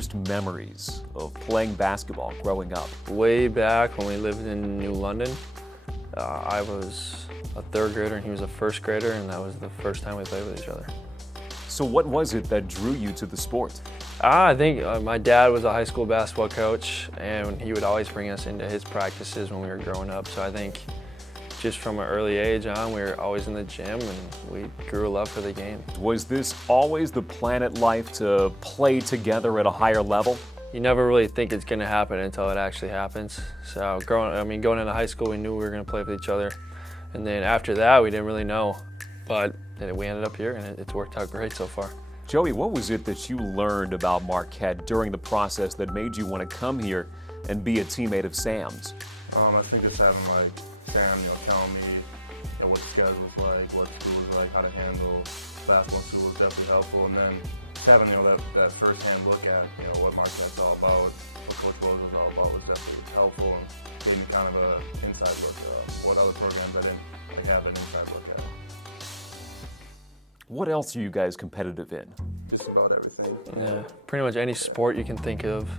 first memories of playing basketball growing up? Way back when we lived in New London, I was a third grader and he was a first grader, and that was the first time we played with each other. So what was it that drew you to the sport? I think my dad was a high school basketball coach, and he would always bring us into his practices when we were growing up. So I think just from an early age on, we were always in the gym, and we grew a love for the game. Was this always the plan at life to play together at a higher level? You never really think it's going to happen until it actually happens. So going into high school, we knew we were going to play with each other. And then after that, we didn't really know. But we ended up here, and it's worked out great so far. Joey, what was it that you learned about Marquette during the process that made you want to come here and be a teammate of Sam's? I think it's having Sam, telling me what the schedule was like, what school was like, how to handle basketball school was definitely helpful. And then having that first-hand look at what Marquette's all about, what Coach Rose was all about, was definitely helpful, and gave me kind of an inside look at what other programs I didn't have an inside look at. What else are you guys competitive in? Just about everything. Yeah, pretty much any sport you can think of.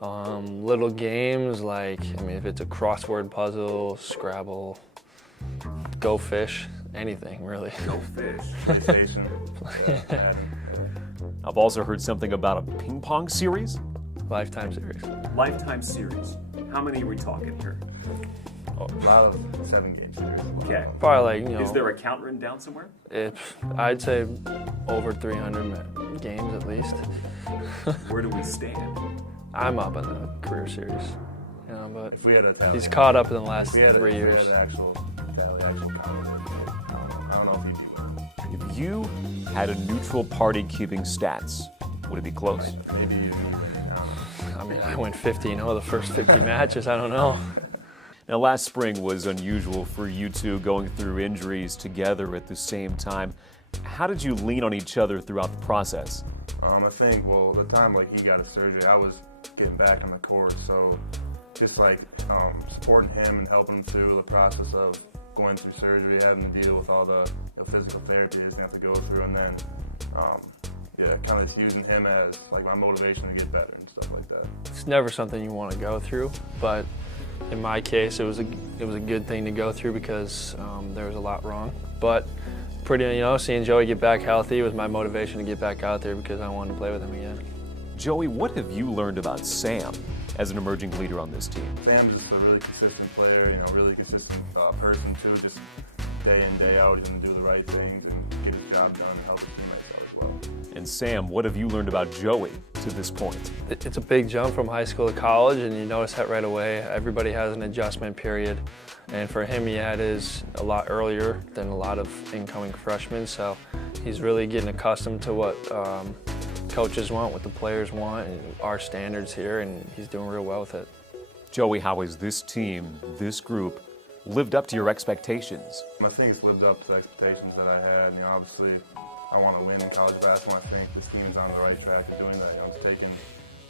Little games if it's a crossword puzzle, Scrabble, Go Fish, anything really. Go Fish, PlayStation. Yeah. I've also heard something about a ping pong series. Lifetime series. Lifetime series. How many are we talking here? A lot of 7-game series. Okay. Probably Is there a count written down somewhere? I'd say over 300 games at least. Where do we stand? I'm up in the career series, but if we had a he's caught up in the last 3 years. If we had an actual count, I don't know if he'd be with. If you had a neutral party keeping stats, would it be close? Maybe even I went 50-0 the first 50 matches. I don't know. Now, last spring was unusual for you two going through injuries together at the same time. How did you lean on each other throughout the process? I think, the time he got a surgery, I was getting back on the court, so just supporting him and helping him through the process of going through surgery, having to deal with all the physical therapy he's going to have to go through, and then kind of just using him as my motivation to get better and stuff like that. It's never something you want to go through, but in my case, it was a good thing to go through because there was a lot wrong. But seeing Joey get back healthy was my motivation to get back out there because I wanted to play with him again. Joey, what have you learned about Sam as an emerging leader on this team? Sam's just a really consistent player, really consistent person too. Just day in, day out, he's going to do the right things and get his job done and help his teammates out as well. And Sam, what have you learned about Joey to this point? It's a big jump from high school to college, and you notice that right away. Everybody has an adjustment period, and for him, he had his a lot earlier than a lot of incoming freshmen, so he's really getting accustomed to what coaches want, what the players want, and our standards here, and he's doing real well with it. Joey, how has this team, this group, lived up to your expectations? I think it's lived up to the expectations that I had. Obviously, I want to win in college basketball. I think this team is on the right track of doing that. It's taking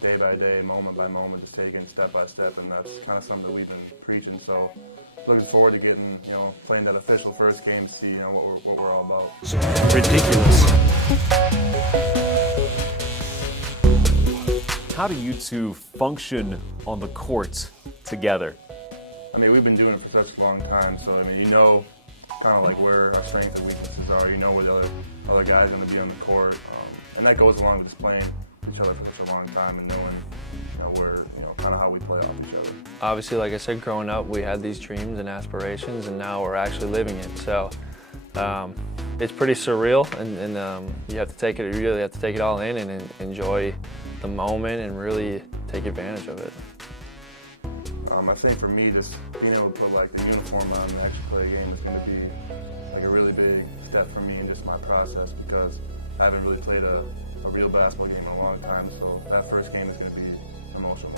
day by day, moment by moment, just taking step by step, and that's kind of something that we've been preaching. So, looking forward to getting, playing that official first game to see, what we're all about. Ridiculous. How do you two function on the court together? We've been doing it for such a long time, so kind of where our strengths and weaknesses are. Where the other guys are going to be on the court, and that goes along with just playing each other for such a long time and knowing, where kind of how we play off each other. Obviously, like I said, growing up, we had these dreams and aspirations, and now we're actually living it. So it's pretty surreal, and you really have to take it all in and enjoy the moment and really take advantage of it. I think for me, just being able to put the uniform on and actually play a game is going to be a really big step for me in just my process, because I haven't really played a real basketball game in a long time, so that first game is going to be emotional.